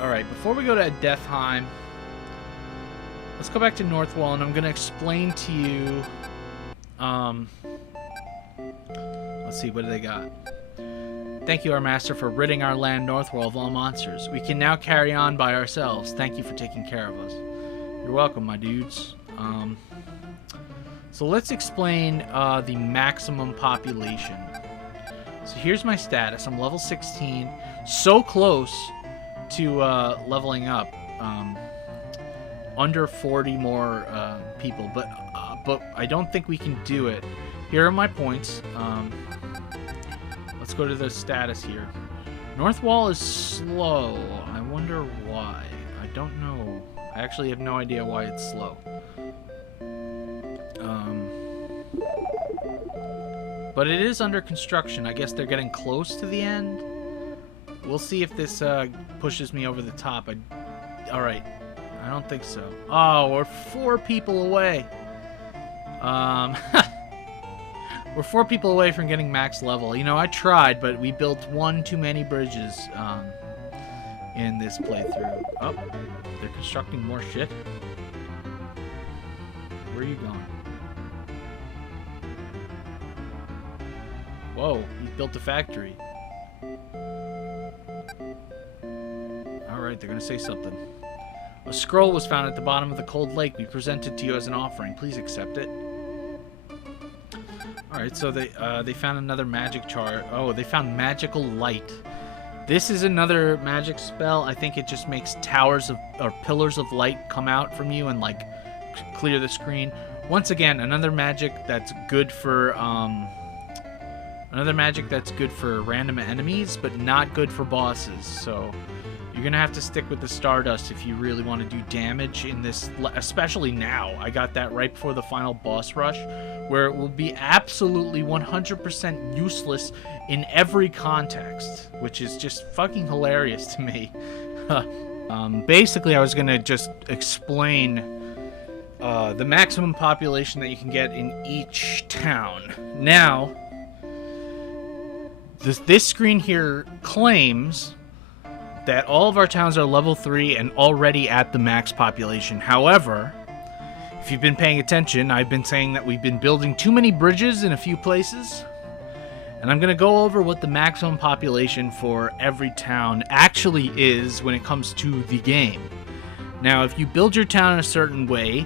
Alright, before we go to Death Heim, let's go back to Northwall, and I'm going to explain to you... let's see, what do they got? Thank you, our master, for ridding our land Northwall of all monsters. We can now carry on by ourselves. Thank you for taking care of us. You're welcome, my dudes. So let's explain the maximum population. So here's my status. I'm level 16. So close to leveling up. Under 40 more people. But I don't think we can do it. Here are my points. Let's go to the status here. Northwall is slow. I wonder why. I don't know. I actually have no idea why it's slow. But it is under construction. I guess they're getting close to the end. We'll see if this pushes me over the top. Alright. I don't think so. Oh, we're 4 people away. We're 4 people away from getting max level. You know, I tried, but we built one too many bridges in this playthrough. Oh, they're constructing more shit. Where are you going? Whoa, he built a factory. Alright, they're gonna say something. A scroll was found at the bottom of the cold lake. We present it to you as an offering. Please accept it. Alright, so they found another magic chart. Oh, they found magical light. This is another magic spell. I think it just makes towers of or pillars of light come out from you and like clear the screen. Once again, another magic that's good for random enemies, but not good for bosses. So you're gonna have to stick with the Stardust if you really want to do damage in this, especially now. I got that right before the final boss rush, where it will be absolutely 100% useless in every context, which is just fucking hilarious to me. Basically, I was gonna just explain the maximum population that you can get in each town. Now, this screen here claims that all of our towns are level 3 and already at the max population. However, if you've been paying attention, I've been saying that we've been building too many bridges in a few places. And I'm going to go over what the maximum population for every town actually is when it comes to the game. Now, if you build your town in a certain way,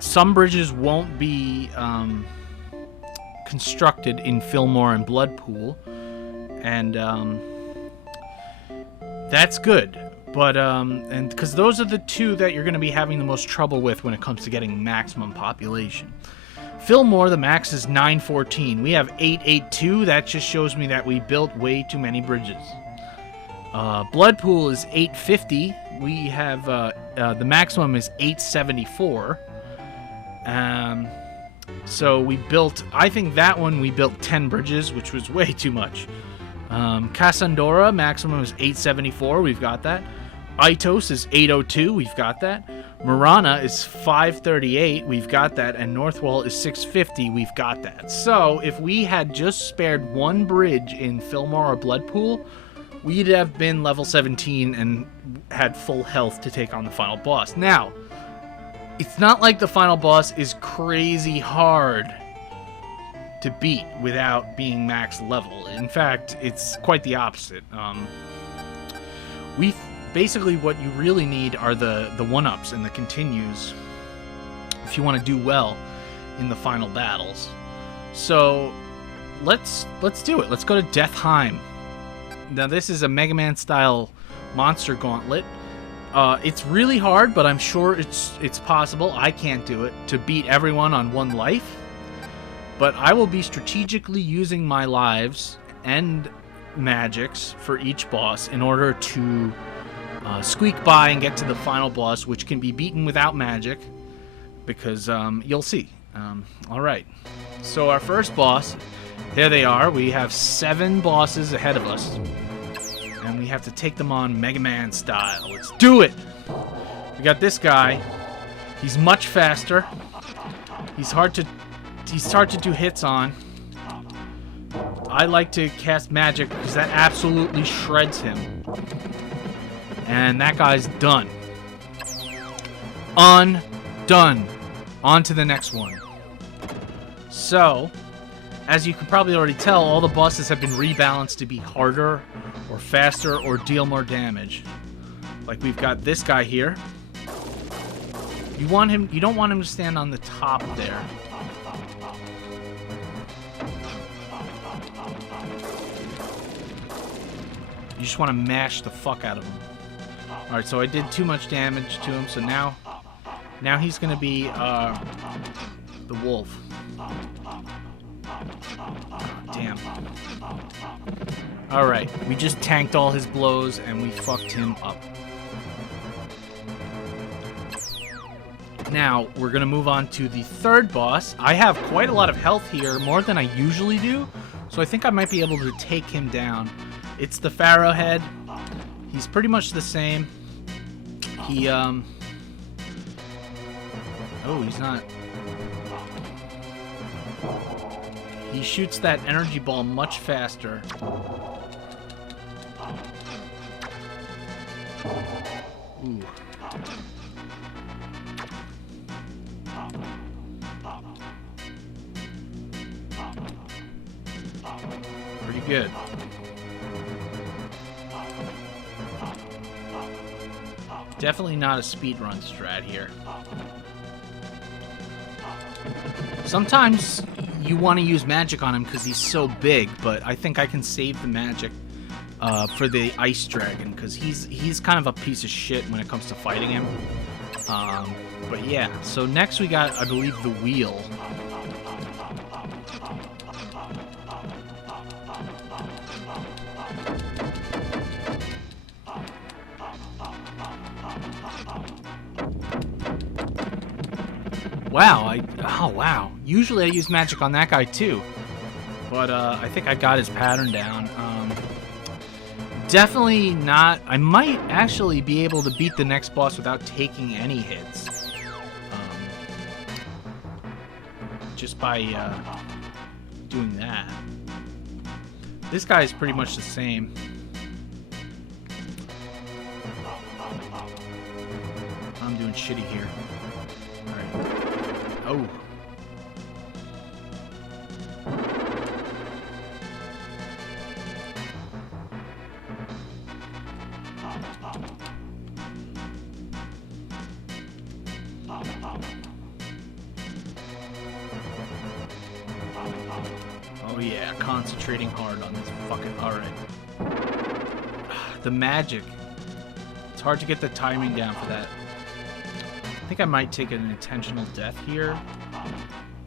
some bridges won't be constructed in Fillmore and Bloodpool. And that's good, but and because those are the two that you're going to be having the most trouble with when it comes to getting maximum population. Fillmore, the max is 914. We have 882. That just shows me that we built way too many bridges. Bloodpool is 850. We have the maximum is 874. So we built, I think that one we built 10 bridges, which was way too much. Cassandra, maximum is 874, we've got that. Itos is 802, we've got that. Marana is 538, we've got that. And Northwall is 650, we've got that. So, if we had just spared one bridge in Fillmore or Bloodpool, we'd have been level 17 and had full health to take on the final boss. Now, it's not like the final boss is crazy hard to beat without being max level. In fact, it's quite the opposite. Basically what you really need are the one-ups and the continues if you want to do well in the final battles. So let's do it. Let's go to Death Heim. Now this is a Mega Man style monster gauntlet. It's really hard, but I'm sure it's possible. I can't do it to beat everyone on one life. But I will be strategically using my lives and magics for each boss in order to squeak by and get to the final boss, which can be beaten without magic, because you'll see. Alright, so our first boss, there they are. We have 7 bosses ahead of us, and we have to take them on Mega Man style. Let's do it! We got this guy. He's much faster. He's hard to do hits on. I like to cast magic because that absolutely shreds him. And that guy's done. Undone. On to the next one. So, as you can probably already tell, all the bosses have been rebalanced to be harder or faster or deal more damage. Like we've got this guy here. You don't want him to stand on the top there. You just want to mash the fuck out of him. Alright, so I did too much damage to him, so now he's gonna be the wolf. Damn. Alright, we just tanked all his blows and we fucked him up. Now, we're gonna move on to the third boss. I have quite a lot of health here, more than I usually do, so I think I might be able to take him down. It's the Pharaoh head. He's pretty much the same. He, oh, he's not. He shoots that energy ball much faster. Ooh. Pretty good. Definitely not a speedrun strat here. Sometimes you want to use magic on him because he's so big, but I think I can save the magic for the ice dragon because he's kind of a piece of shit when it comes to fighting him. But yeah, so next we got, I believe, the wheel. Wow, oh wow. Usually I use magic on that guy too. But I think I got his pattern down. Definitely not. I might actually be able to beat the next boss without taking any hits. Just by doing that. This guy is pretty much the same. I'm doing shitty here. Alright. Oh. Oh yeah, concentrating hard on this fucking... Alright. The magic. It's hard to get the timing down for that. I think I might take an intentional death here.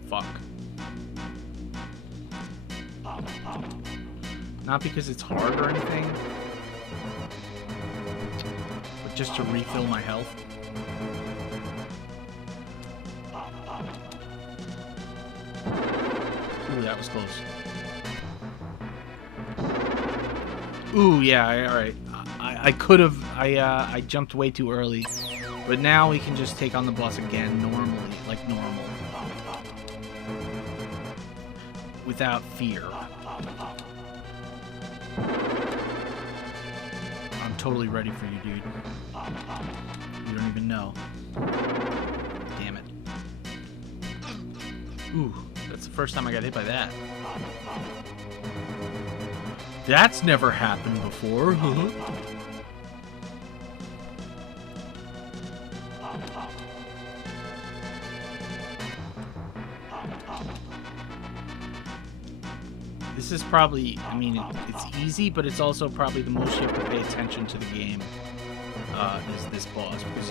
Fuck. Not because it's hard or anything, but just to refill my health. Ooh, that was close. Ooh, yeah, alright. I could have... I jumped way too early. But now we can just take on the boss again normally, like normal. Without fear. I'm totally ready for you, dude. You don't even know. Damn it. Ooh, that's the first time I got hit by that. That's never happened before. This is probably, I mean, it's easy, but it's also probably the most you have to pay attention to the game, is this boss, because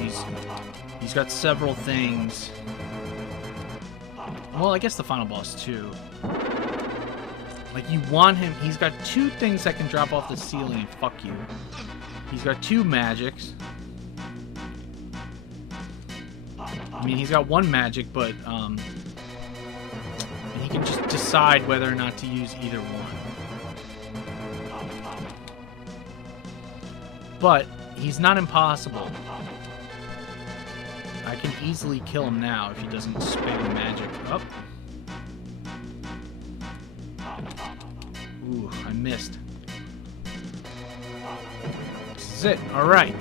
he's got several things. Well, I guess the final boss, too. Like, you want him, he's got two things that can drop off the ceiling and fuck you. He's got two magics. I mean, he's got one magic, but, and he can just decide whether or not to use either one. But he's not impossible. I can easily kill him now if he doesn't spam magic up. Ooh. missed. This is it. All right.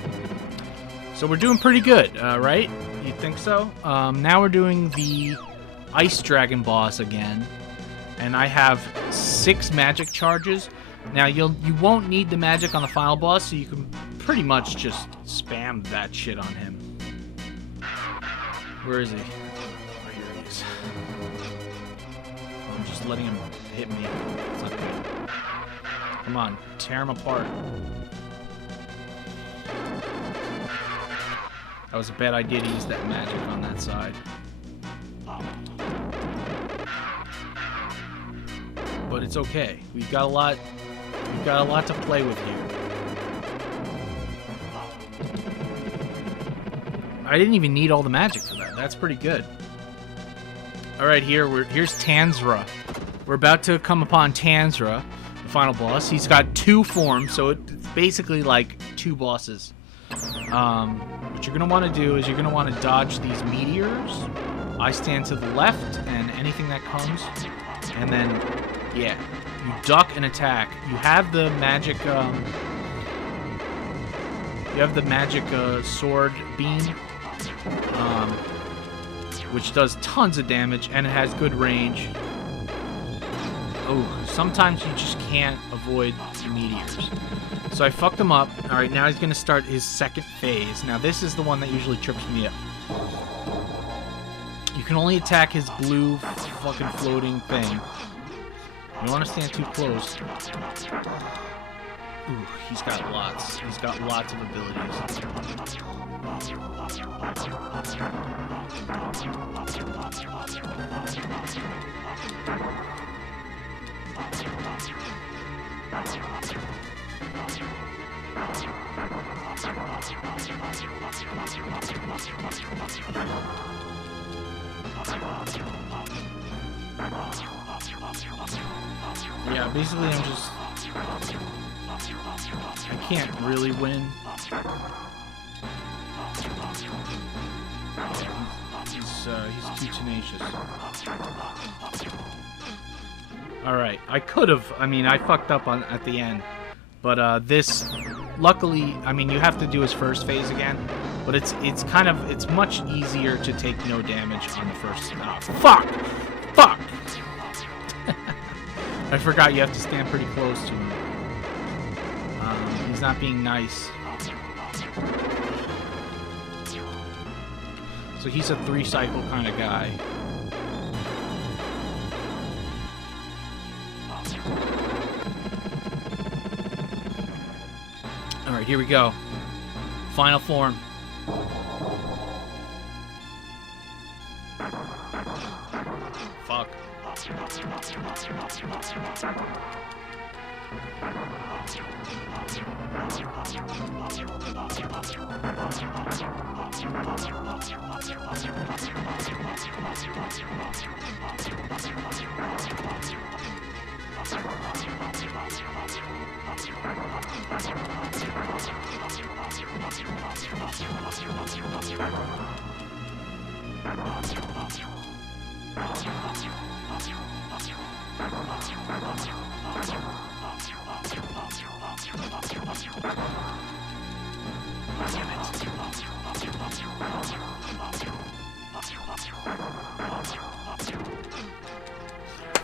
So we're doing pretty good, right? You think so? Now we're doing the Ice Dragon boss again. And I have 6 magic charges. Now you won't need the magic on the final boss, so you can pretty much just spam that shit on him. Where is he? Oh, here he is. I'm just letting him hit me. It's not good. Come on, tear him apart. That was a bad idea to use that magic on that side. But it's okay. We've got a lot to play with here. I didn't even need all the magic for that. That's pretty good. All right, here's Tanzra. We're about to come upon Tanzra, the final boss. He's got 2 forms, so it's basically like 2 bosses. What you're gonna want to do is you're gonna want to dodge these meteors. I stand to the left, and anything that comes, and then yeah, you duck and attack. You have the magic. Sword beam, which does tons of damage, and it has good range. Oh, sometimes you just can't avoid the meteors. So I fucked him up. All right, now he's gonna start his second phase. Now this is the one that usually trips me up. You can only attack his blue fucking floating thing. You don't want to stand too close. Ooh, he's got lots. He's got lots of abilities. Yeah, basically I'm just... I can't really win. He's too tenacious. Alright, I could have... I mean, I fucked up at the end. But this... Luckily, I mean, you have to do his first phase again. But it's much easier to take no damage on the first... Oh, fuck! Fuck! I forgot you have to stand pretty close to him. He's not being nice. So he's a 3-cycle kind of guy. Alright, here we go. Final form. Fuck.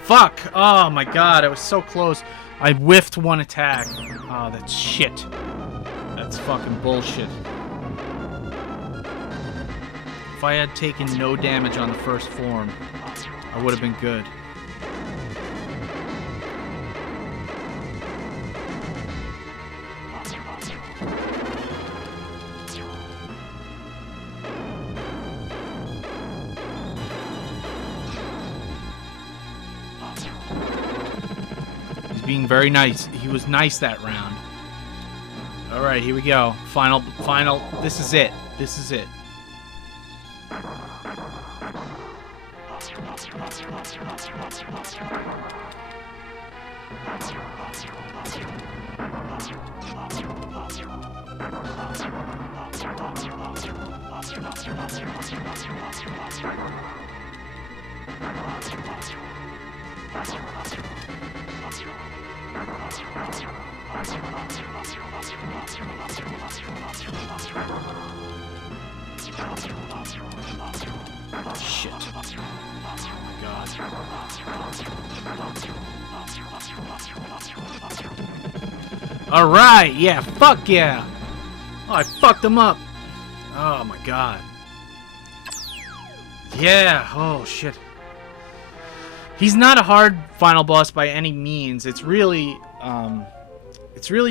Fuck! Oh my god, I was so close. I whiffed one attack. Oh, that's shit. That's fucking bullshit. If I had taken no damage on the first form, I would have been good. Being very nice. He was nice that round. Alright, here we go. Final. This is it. This is it. Shit. Oh my god. Alright, yeah, fuck yeah! Oh, I fucked him up! Oh my god. Yeah, oh shit. He's not a hard final boss by any means. It's really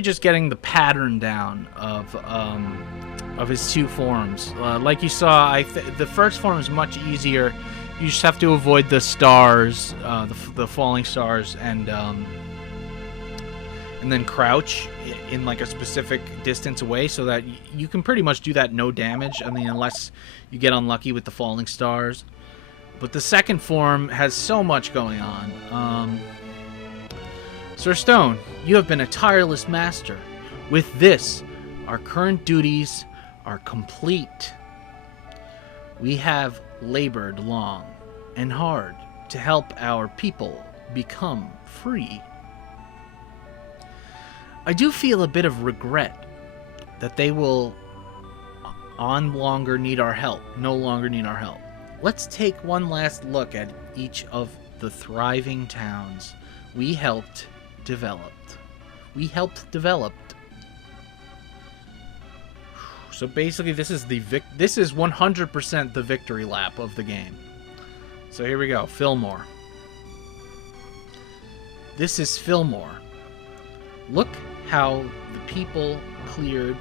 just getting the pattern down of his two forms. Like you saw, the first form is much easier. You just have to avoid the stars, the falling stars, and then crouch in like a specific distance away, so that you can pretty much do that no damage. I mean, unless you get unlucky with the falling stars. But the second form has so much going on. Sir Stone, you have been a tireless master. With this, our current duties are complete. We have labored long and hard to help our people become free. I do feel a bit of regret that they will no longer need our help. Let's take one last look at each of the thriving towns we helped develop. So basically, this is 100% the victory lap of the game. So here we go, Fillmore. This is Fillmore. Look how the people cleared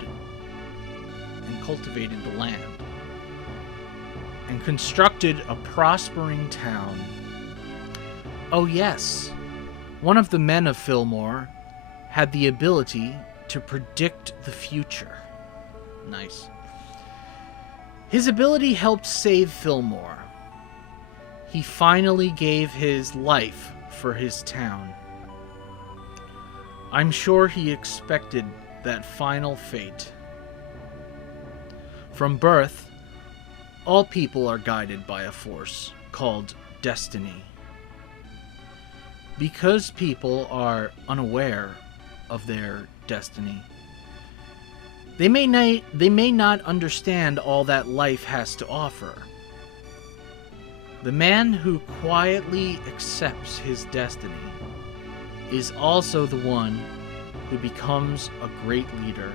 and cultivated the land and constructed a prospering town. Oh yes, one of the men of Fillmore had the ability to predict the future. Nice. His ability helped save Fillmore. He finally gave his life for his town. I'm sure he expected that final fate. From birth, all people are guided by a force called destiny. Because people are unaware of their destiny, they may not understand all that life has to offer. The man who quietly accepts his destiny is also the one who becomes a great leader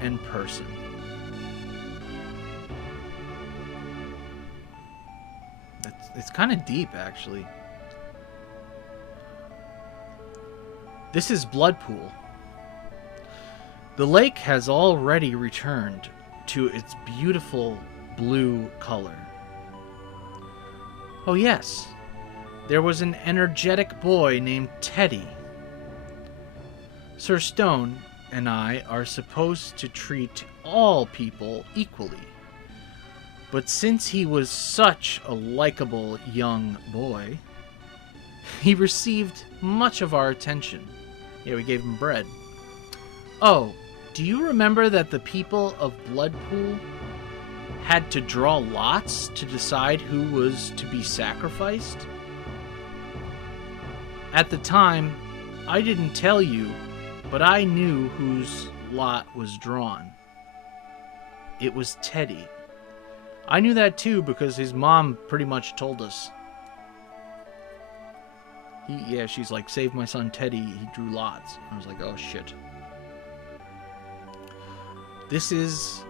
and person. It's kind of deep, actually. This is Bloodpool. The lake has already returned to its beautiful blue color. Oh yes, there was an energetic boy named Teddy. Sir Stone and I are supposed to treat all people equally. But since he was such a likable young boy, he received much of our attention. Yeah, we gave him bread. Oh, do you remember that the people of Bloodpool had to draw lots to decide who was to be sacrificed? At the time, I didn't tell you, but I knew whose lot was drawn. It was Teddy. I knew that too because his mom pretty much told us. She's like, save my son Teddy, he drew lots. I was like, oh shit. This is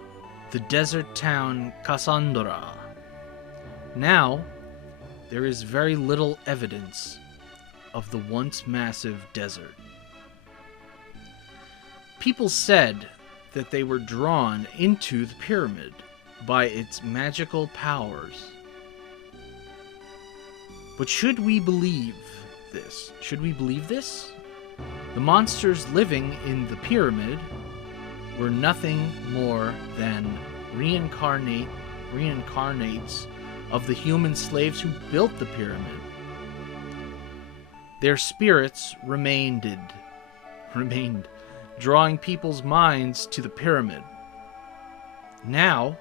the desert town Cassandra. Now, there is very little evidence of the once massive desert. People said that they were drawn into the pyramid by its magical powers. But should we believe this? The monsters living in the pyramid were nothing more than reincarnates of the human slaves who built the pyramid. Their spirits remained, drawing people's minds to the pyramid. Now,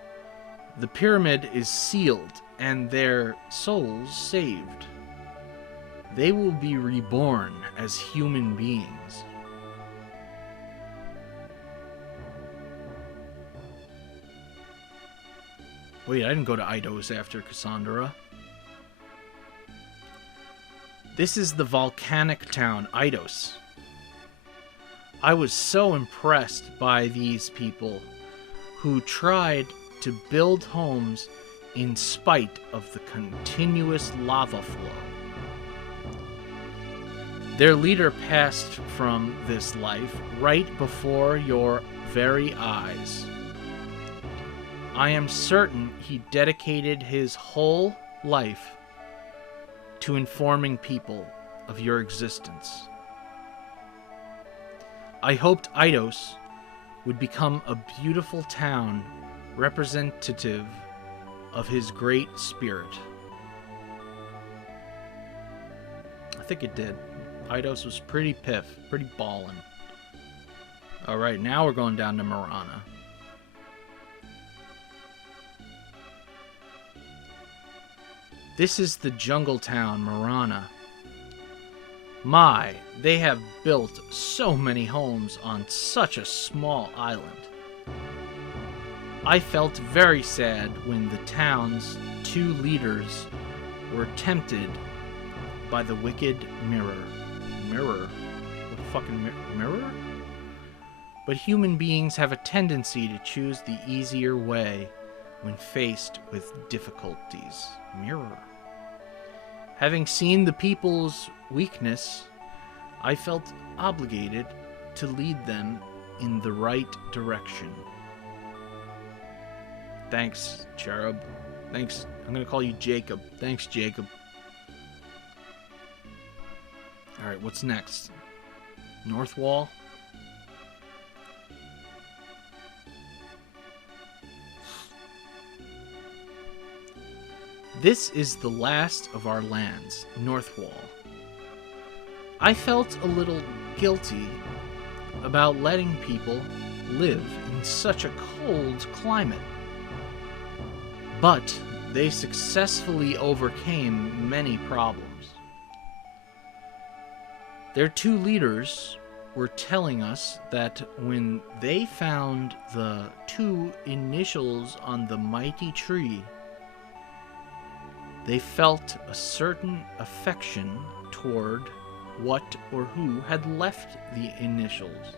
the pyramid is sealed and their souls saved. They will be reborn as human beings. Wait, I didn't go to Eidos after Cassandra. This is the volcanic town, Eidos. I was so impressed by these people who tried to build homes in spite of the continuous lava flow. Their leader passed from this life right before your very eyes. I am certain he dedicated his whole life to informing people of your existence. I hoped Eidos would become a beautiful town representative of his great spirit. I think it did. Eidos was pretty pretty ballin'. Alright, now we're going down to Marana. This is the jungle town, Marana. My, they have built so many homes on such a small island. I felt very sad when the town's 2 leaders were tempted by the wicked mirror. Mirror? What fucking mirror? But human beings have a tendency to choose the easier way when faced with difficulties. Mirror. Having seen the people's weakness, I felt obligated to lead them in the right direction. Thanks, Cherub. Thanks. I'm gonna call you Jacob. Thanks, Jacob. Alright, what's next? North Wall? This is the last of our lands, North Wall. I felt a little guilty about letting people live in such a cold climate. But they successfully overcame many problems. Their 2 leaders were telling us that when they found the 2 initials on the mighty tree, they felt a certain affection toward what or who had left the initials.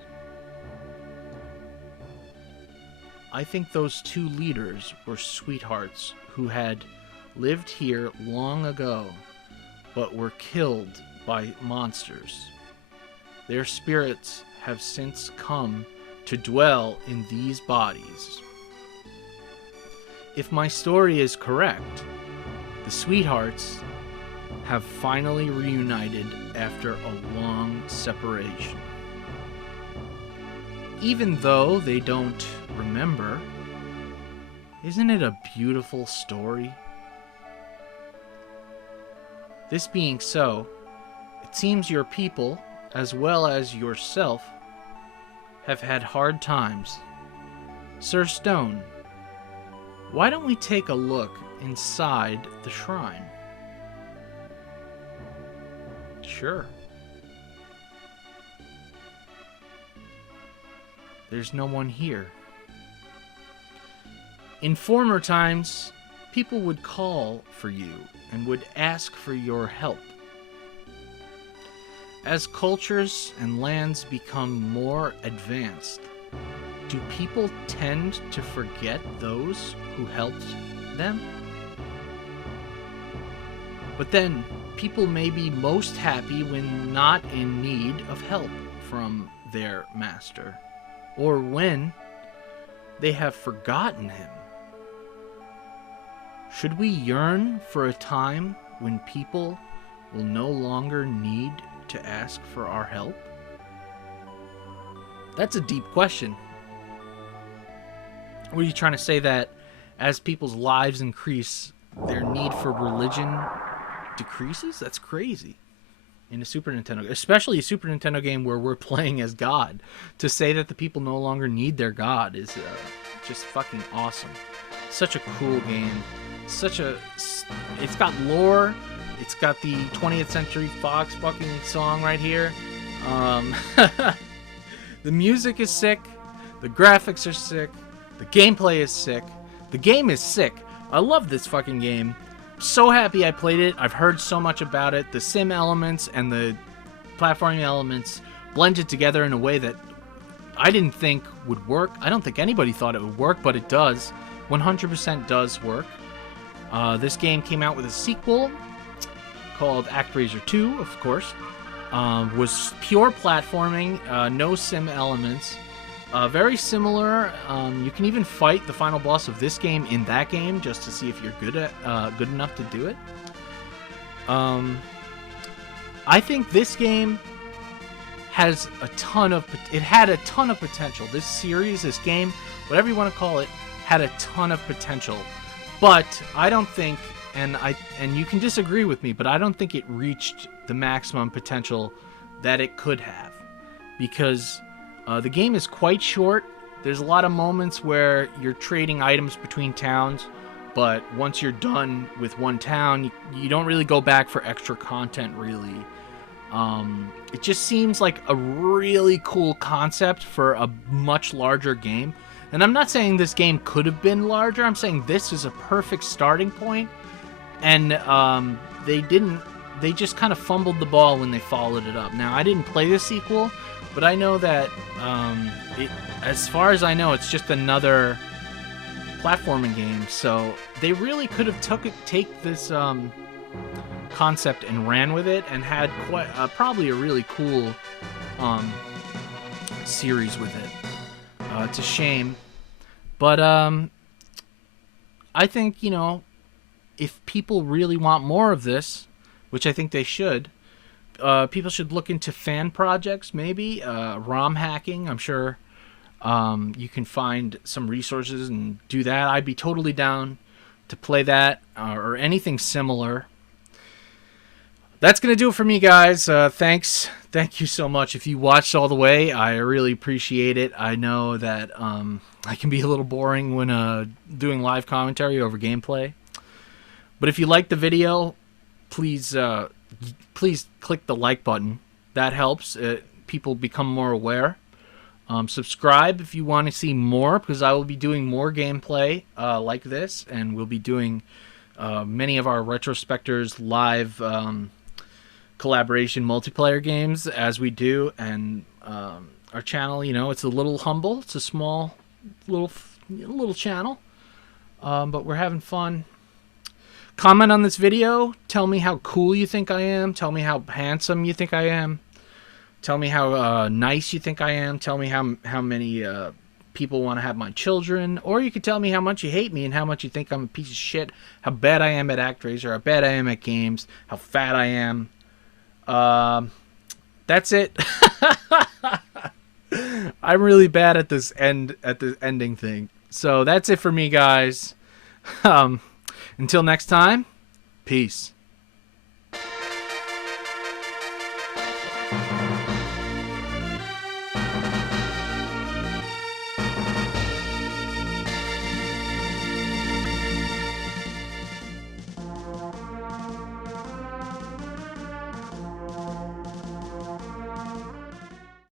I think those 2 leaders were sweethearts who had lived here long ago, but were killed by monsters. Their spirits have since come to dwell in these bodies. If my story is correct, the sweethearts have finally reunited after a long separation. Even though they don't remember, isn't it a beautiful story? This being so, it seems your people, as well as yourself, have had hard times. Sir Stone, why don't we take a look inside the shrine? Sure. There's no one here. In former times, people would call for you and would ask for your help. As cultures and lands become more advanced, do people tend to forget those who helped them? But then, people may be most happy when not in need of help from their master, or when they have forgotten him. Should we yearn for a time when people will no longer need to ask for our help? That's a deep question. What are you trying to say, that as people's lives increase, their need for religion decreases? That's crazy. In a Super Nintendo, especially a Super Nintendo game where we're playing as God, to say that the people no longer need their God is just fucking awesome. Such a cool game. It's got lore. It's got the 20th Century Fox fucking song right here. The music is sick. The graphics are sick. The gameplay is sick. The game is sick. I love this fucking game. So happy I played it. I've heard so much about it. The sim elements and the platforming elements blended together in a way that I didn't think would work. I don't think anybody thought it would work, but it does. 100% does work. This game came out with a sequel called ActRaiser 2, of course. Was pure platforming, no sim elements. Very similar. You can even fight the final boss of this game in that game just to see if you're good enough to do it. I think this game has a ton of potential. This series, this game, whatever you want to call it, had a ton of potential. But I don't think, and you can disagree with me, but I don't think it reached the maximum potential that it could have, because the game is quite short. There's a lot of moments where you're trading items between towns, but once you're done with one town, you don't really go back for extra content, really. It just seems like a really cool concept for a much larger game. And I'm not saying this game could have been larger. I'm saying this is a perfect starting point. And they just kind of fumbled the ball when they followed it up. Now, I didn't play the sequel, but I know that, as far as I know, it's just another platforming game. So they really could have take this concept and ran with it and had quite probably a really cool series with it. It's a shame, but I think, if people really want more of this, which I think they should, people should look into fan projects, maybe ROM hacking. I'm sure you can find some resources and do that. I'd be totally down to play that or anything similar. That's going to do it for me, guys. Thanks. Thank you so much. If you watched all the way, I really appreciate it. I know that I can be a little boring when doing live commentary over gameplay. But if you like the video, please click the like button. That helps. People become more aware. Subscribe if you want to see more, because I will be doing more gameplay like this, and we'll be doing many of our Retrospectors live collaboration multiplayer games as we do. And our channel, it's a little humble. It's a small little channel, but we're having fun. Comment on this video. Tell me how cool you think I am. Tell me how handsome you think I am. Tell me how nice you think I am. Tell me how many people want to have my children. Or you could tell me how much you hate me and how much you think I'm a piece of shit. How bad I am at ActRaiser. How bad I am at games. How fat I am. That's it. I'm really bad at this ending thing. So that's it for me, guys. Until next time, peace.